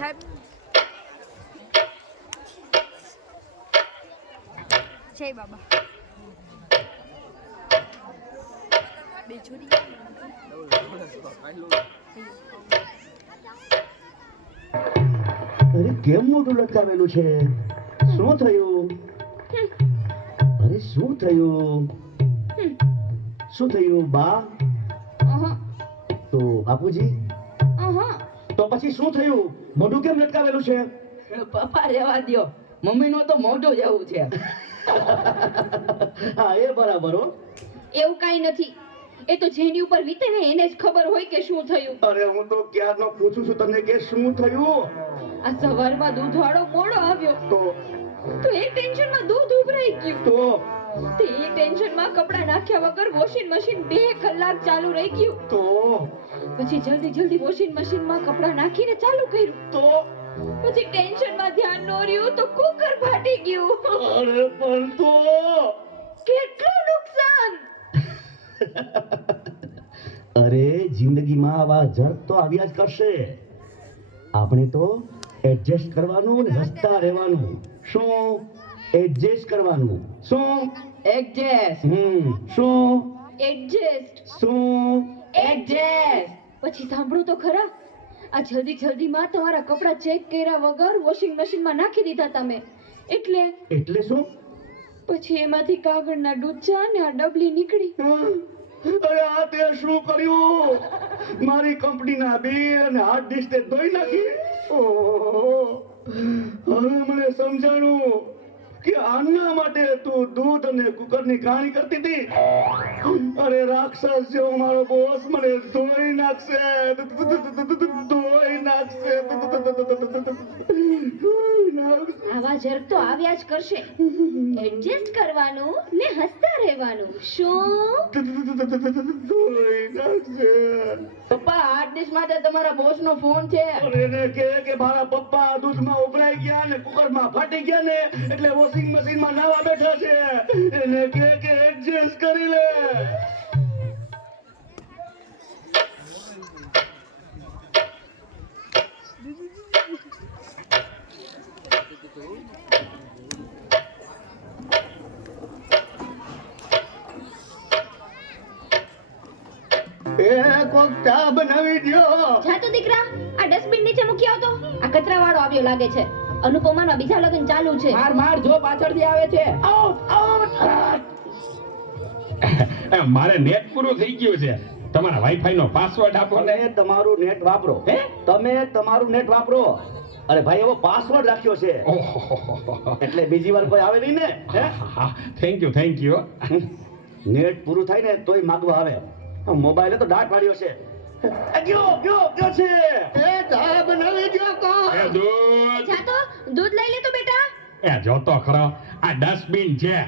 સાહેબ જય બાબા બે છોરી અરે કેમ મોઢું લટકાવેલું છે? શું થયું? અરે શું થયું? શું થયું બા? તો બાપુજી તો પછી શું થયું? મોઢું કેમ લટકાવેલું છે? પપ્પા રહેવા દ્યો. મમ્મીનું તો મોઢું જેવું છે. હા એ બરાબર હો. એવું કાંઈ નથી. એ તો જેની ઉપર વીતે ને એને જ ખબર હોય કે શું થયું. અરે હું તો ક્યારનો પૂછું છું તને કે શું થયું? આ સવારમાં દૂધવાળો મોડો આવ્યો. તો? તો એ ટેન્શનમાં દૂધ ઉભરાઈ ગયું. તો? તે ટેન્શનમાં કપડાં નાખ્યા વગર વોશિંગ મશીન બે કલાક ચાલુ રહી ગયું. તો? પછી જલ્દી જલ્દી વોશિંગ મશીનમાં કપડાં નાખીને ચાલુ કર્યું. તો? પછી ટેન્શનમાં ધ્યાન નો રહ્યું તો કુકર ફાટી ગયું. અરે પણ તો? કેટલું નુકસાન? અરે જિંદગીમાં આવા જર્ક તો આવ્યા જ કરશે. આપણે તો એડજસ્ટ કરવાનું અને હસતા રહેવાનું. શું? એડજસ્ટ કરવાનું. શું? એડજસ્ટ હમ શું? એડજસ્ટ શું? એડજસ્ટ પછી સાંભળો તો ખરા? આ જલ્દી જલ્દીમાં તમારા કપડાં ચેક કર્યા વગર વોશિંગ મશીનમાં નાખી દીધા તમે. એટલે? એટલે શું? પછી એમાંથી કાગળના ડૂચા ને આ ડબલી નીકળી. અરે આ તે શું કર્યું? મારી કંપનીના બે અને હાર્ડ ડિસ્ક તે ધોઈ નાખી? હવે મને સમજાણું કે આના માટે તું દૂધ અને કુકરની કહાણી કરતી હતી. અરે રાક્ષસ જેવો મારો બોસ મને ધોઈ નાખશે. ધોઈ નાખશે. આવા જર્ક તો આવ્યા જ કરશે. એડજસ્ટ કરવાનું ને હસતા રહેવાનું. શું? ધોઈ નાખશે. પપ્પા હાર્ડ ડિસ્ક માટે તમારા બોસ નો ફોન છે એને કે કે મારા પપ્પા દૂધમાં ઉભરાઈ ગયા ને કુકરમાં ફાટી ગયા ને એટલે વોશિંગ મશીનમાં નાવા બેઠા છે. એને કે કે એડજસ્ટ કરી લે. એ કોક ચા બનાવી દ્યો. જા તો દીકરા આ ડસ્ટબિન નીચે મૂકી આવતો. આ કચરા વાળો આવ્યો લાગે છે. અનુપમાના બીજા લગ્ન ચાલુ છે. માર માર જો પાછળથી આવે છે. આઉટ આઉટ મારે નેટ પૂરું થઈ ગયું છે. તમારા વાઈફાઈ નો પાસવર્ડ આપો ને. તમારું નેટ વાપરો. હે? તમે તમારું નેટ વાપરો. અરે ભાઈ એવો પાસવર્ડ રાખ્યો છે. એટલે બીજી વાર કોઈ આવે નહીં ને thank you thank you net પૂરું થાય ને તોય માગવા આવે. મોબાઈલે તો દાટ પાડ્યો છે. ગયો ગયો ગયો છે. એ ચા બનાવી ગયો કો એ દૂધ. જા તો દૂધ લઈ લે તો બેટા. એ જોતો ખરો આ ડસ્ટબિન છે.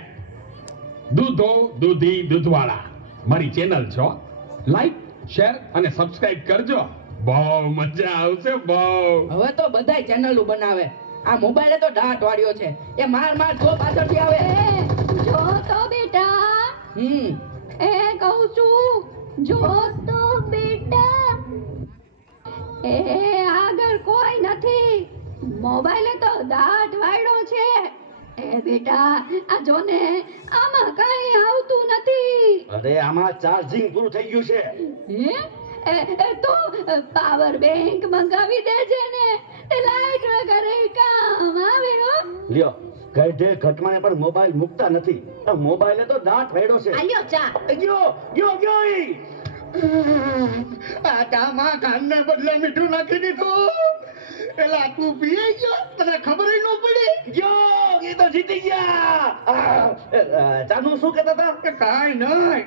દૂધો દૂધી દૂધવાળા. મારી ચેનલ છો. લાઈક શેર અને સબસ્ક્રાઇબ કરજો. બહુ મજા આવશે બહુ. હવે તો બધાય ચેનલો બનાવે. આ મોબાઈલે તો દાંત વાળ્યો છે. એ માર માર જો પાછળથી આવે. જો તો બેટા. હમ. એ કહું છું જો તો બેટા એ આગળ કોઈ નથી. મોબાઈલે તો દાટ વાયડો છે. એ બેટા આ જો ને આમાં કઈ આવતું નથી. અરે આમાં ચાર્જિંગ પૂરું થઈ ગયું છે. હે? તો પાવર બેંક મંગાવી દેજે ને. તે લાઈટ વગર કામ આવે હો. લ્યો ગઢે ઘટમાને પણ મોબાઈલ મૂકતા નથી. તો મોબાઈલે તો દાંત ફેડો છે. આલ્યો ચા. ગયો ગયો ગયો. આ ચામાં કાનને બદલે મીઠું નાખી દીધું. એલા તું પીએ ગયો તને ખબર ન પડી. ગયો. એ તો જીતી ગયા. ચાનું શું કહેતા હતા? કે કાઈ નહીં.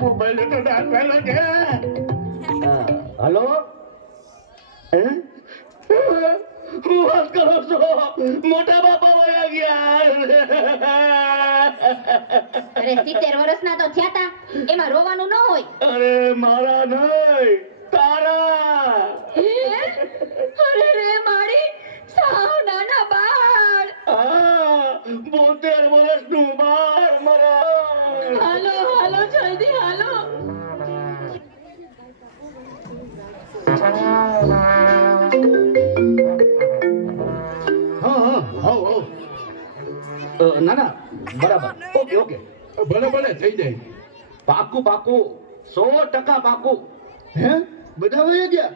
મોબાઈલ તો દાંત છે હલો? હે? હું વાત કરો છો મોટા બાપા વયા ગયા અરે સિત્તેર વર્ષના તો થયા તા એમાં રોવાનું ન હોય અરે મારા નહીં તારા અરે રે મારી સાવ નાના બાળ આ બોતેર વર્ષનું બાળ મરા હાલો હાલો જલ્દી હાલો ના ના, બરાબર. Okay okay. ભલે ભલે, થઈ જાય. પાકું પાકું. સો ટકા પાકું. હે? બધા વહી ગયા?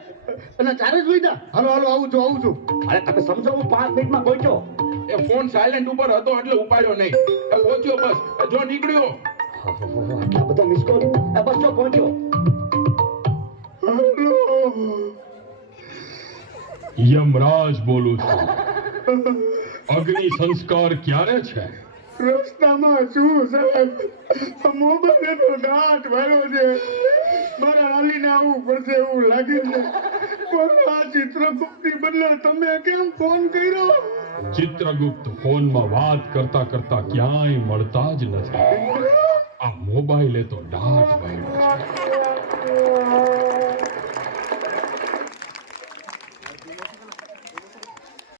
અને ચારે જ વહીતા હાલો હાલો, આવું છું આવું છું. અરે, તમે સમજો હું પાંચ મિનિટમાં પહોંચ્યો. એ ફોન સાયલેન્ટ ઉપર હતો, એટલે ઉપાડ્યો નહીં. પહોંચ્યો બસ. જો નીકળ્યો. આટલા બધા મિસ કોલ બસ જો પહોંચ્યો. યમરાજ બોલું છું. અગ્નિ સંસ્કાર ક્યારે છે? રસ્તામાં છું સાહેબ. મોબાઈલ તો દાંત વાળો છે. મારા હાલીને આવવું પડશે એવું લાગે છે. પણ આ ચિત્રગુપ્તની બદલે તમે કેમ ફોન કર્યો? ચિત્રગુપ્ત ફોનમાં વાત કરતા કરતા ક્યાંય મળતા જ નથી. આ મોબાઈલે તો દાટ વાળ્યો